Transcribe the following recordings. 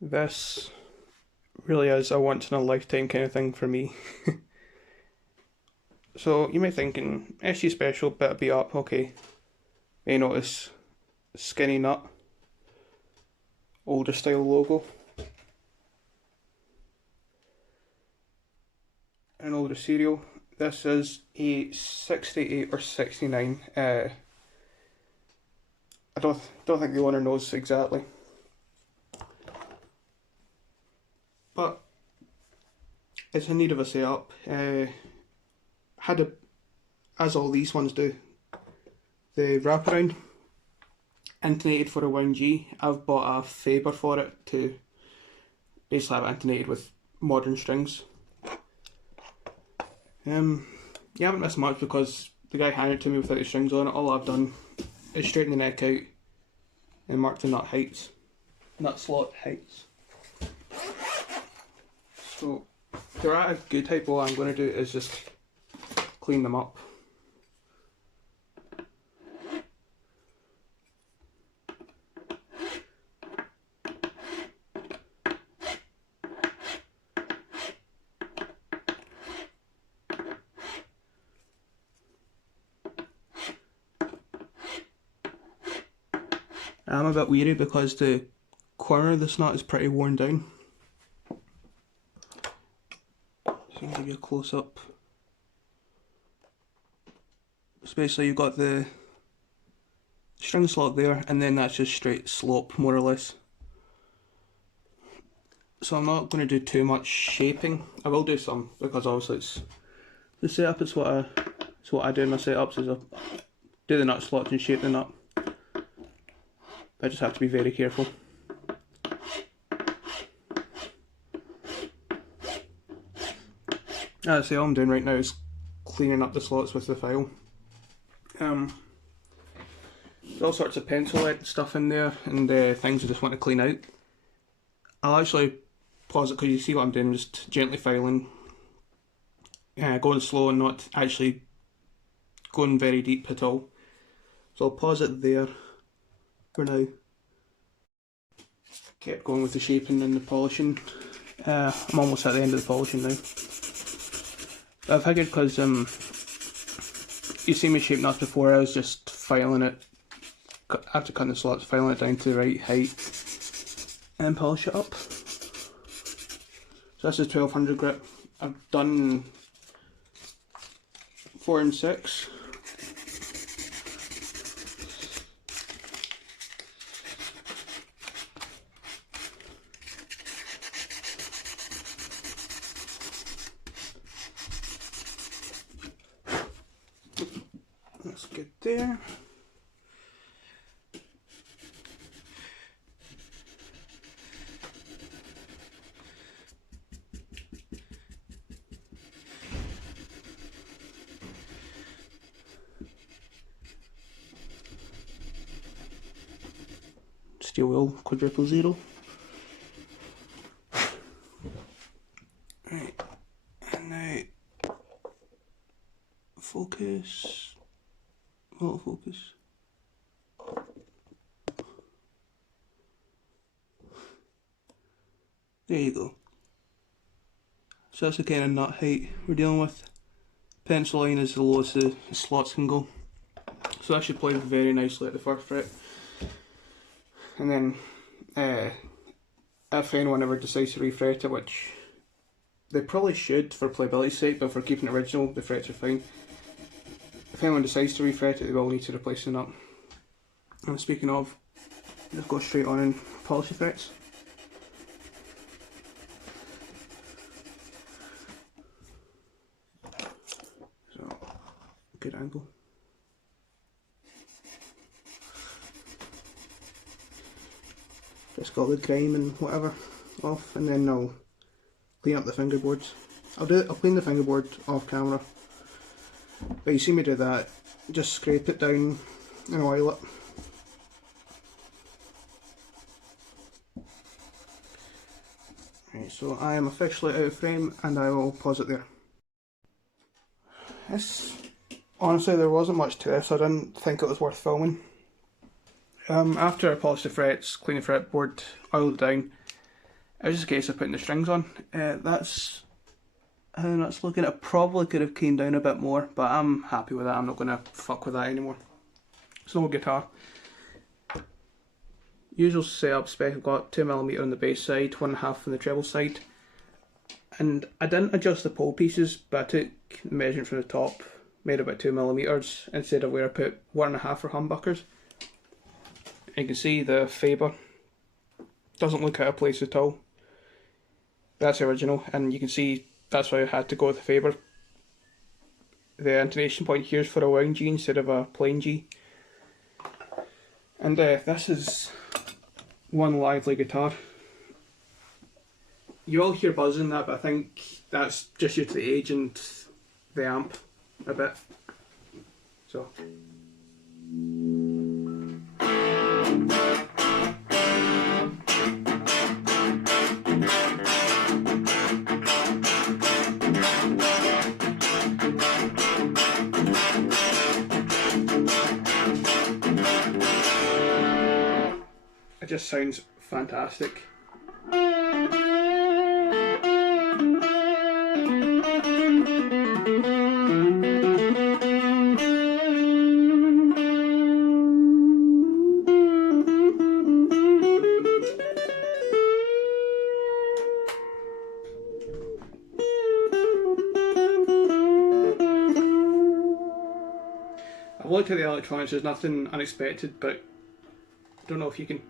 This really is a once in a lifetime kind of thing for me. So you might thinking, SG Special, bit of beat up, okay. May notice skinny nut, older style logo, an older serial. This is a 68 or 69. I don't think the owner knows exactly, but it's in need of a setup. Had a, as all these ones do, the wraparound intonated for a 1G. I've bought a faber for it to basically have it intonated with modern strings. You haven't missed much because the guy handed it to me without the strings on it. All I've done is straighten the neck out and mark the nut heights, nut slot heights. So they're at a good height, but what I'm going to do is just clean them up. I'm a bit weary because the corner of this nut is pretty worn down. So I'll give you a close up. So basically you've got the string slot there, and then that's just straight slope more or less. So I'm not going to do too much shaping. I will do some because obviously it's the setup. It's what I do in my setups, is I do the nut slots and shape the nut. I just have to be very careful. As I say, all I'm doing right now is cleaning up the slots with the file. There's all sorts of pencil stuff in there and things I just want to clean out. I'll actually pause it because you see what I'm doing, just gently filing, going slow and not actually going very deep at all. So I'll pause it there for now. Kept going with the shaping and the polishing. I'm almost at the end of the polishing now. But I figured because you see me shape nuts before, I was just filing it, after cutting the slots, filing it down to the right height and polish it up. So this is 1200 grit. I've done 4 and 6. That's good there. Steel wheel, quadruple zero. Right, and now focus. Autofocus. There you go. So that's the kind of nut height we're dealing with. Pencil line is the lowest the slots can go. So that should play very nicely at the first fret. And then if anyone ever decides to refret it, which they probably should for playability's sake, but for keeping it original, the frets are fine. If anyone decides to refret it, they will need to replace the nut. And speaking of, just go straight on and polish the frets. So, good angle. Just got the grime and whatever off, and then I'll clean up the fingerboards. I'll clean the fingerboard off camera. But you see me do that, just scrape it down and oil it. Right, so I am officially out of frame and I will pause it there. Honestly, there wasn't much to this, I didn't think it was worth filming. After I polished the frets, cleaned the fretboard, oiled it down, It was just a case of putting the strings on. That's how that's looking. It probably could have came down a bit more, but I'm happy with that. I'm not going to fuck with that anymore. Snow guitar. Usual setup spec, I've got 2mm on the bass side, 1.5 on the treble side. And I didn't adjust the pole pieces, but I took the measurement from the top, made about 2mm, instead of where I put 1.5 for humbuckers. And you can see the faber doesn't look out of place at all. That's original, and you can see that's why I had to go with the faber. The intonation point here is for a wound G instead of a plain G. And this is one lively guitar. You all hear buzzing in that, but I think that's just due to the age and the amp a bit. So. It just sounds fantastic. I've looked at the electronics, there's nothing unexpected, but I don't know if you can.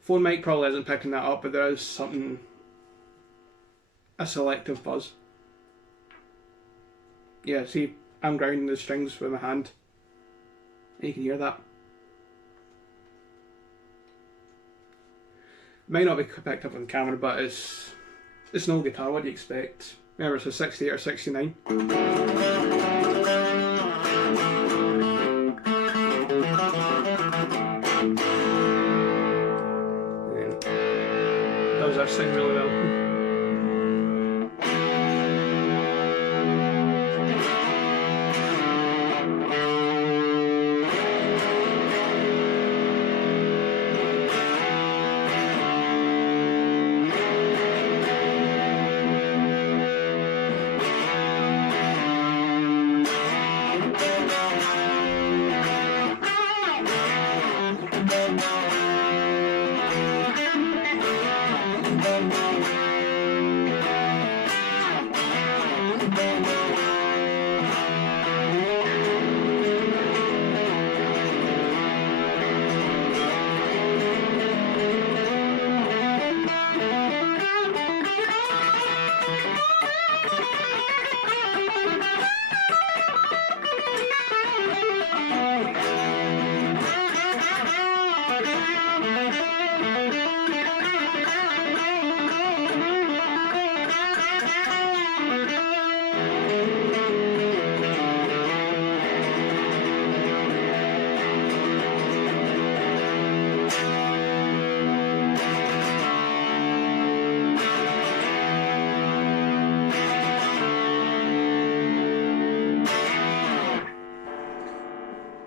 Phone mic probably isn't picking that up, but there is something, a selective buzz. Yeah, see, I'm grounding the strings with my hand, and you can hear that. Might not be picked up on camera, but it's an old guitar, what do you expect? Remember, it's a 68 or 69. Does that sound really well?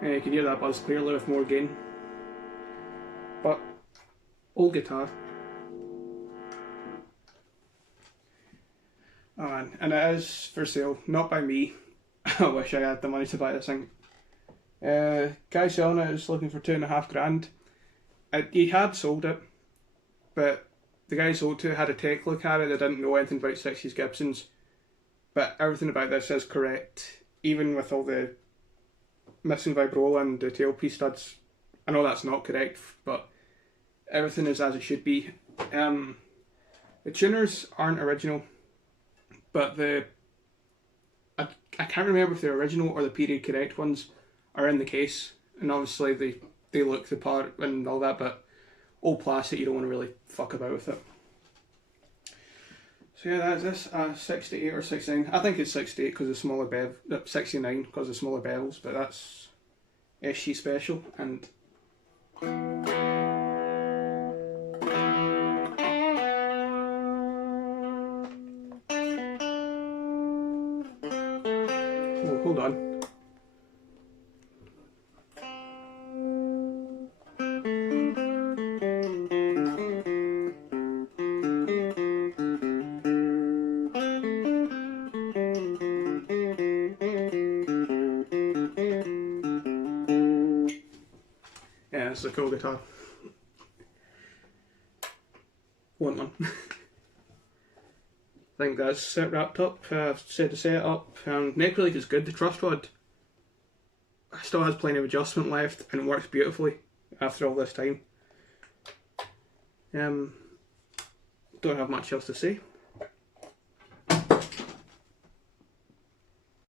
You can hear that buzz clearly with more gain. But, old guitar. Oh man, and it is for sale, not by me. I wish I had the money to buy this thing. Guy selling it is looking for $2,500. He had sold it, but the guy sold to had a tech look at it. They didn't know anything about 60s Gibsons, but everything about this is correct, even with all the missing vibrola and the tailpiece studs. I know that's not correct, but everything is as it should be. The tuners aren't original, but I can't remember if they're original or the period correct ones are in the case, and obviously they look the part and all that, but old plastic, you don't want to really fuck about with it. So yeah, that's this 68 or 69. I think it's 68 because of smaller 69 because of smaller bevels, but that's SG special. And oh, hold on. this is a cool guitar. Want one. I think that's it wrapped up. I've said the setup. Neck relief is good. The truss rod still has plenty of adjustment left and it works beautifully after all this time. Don't have much else to say.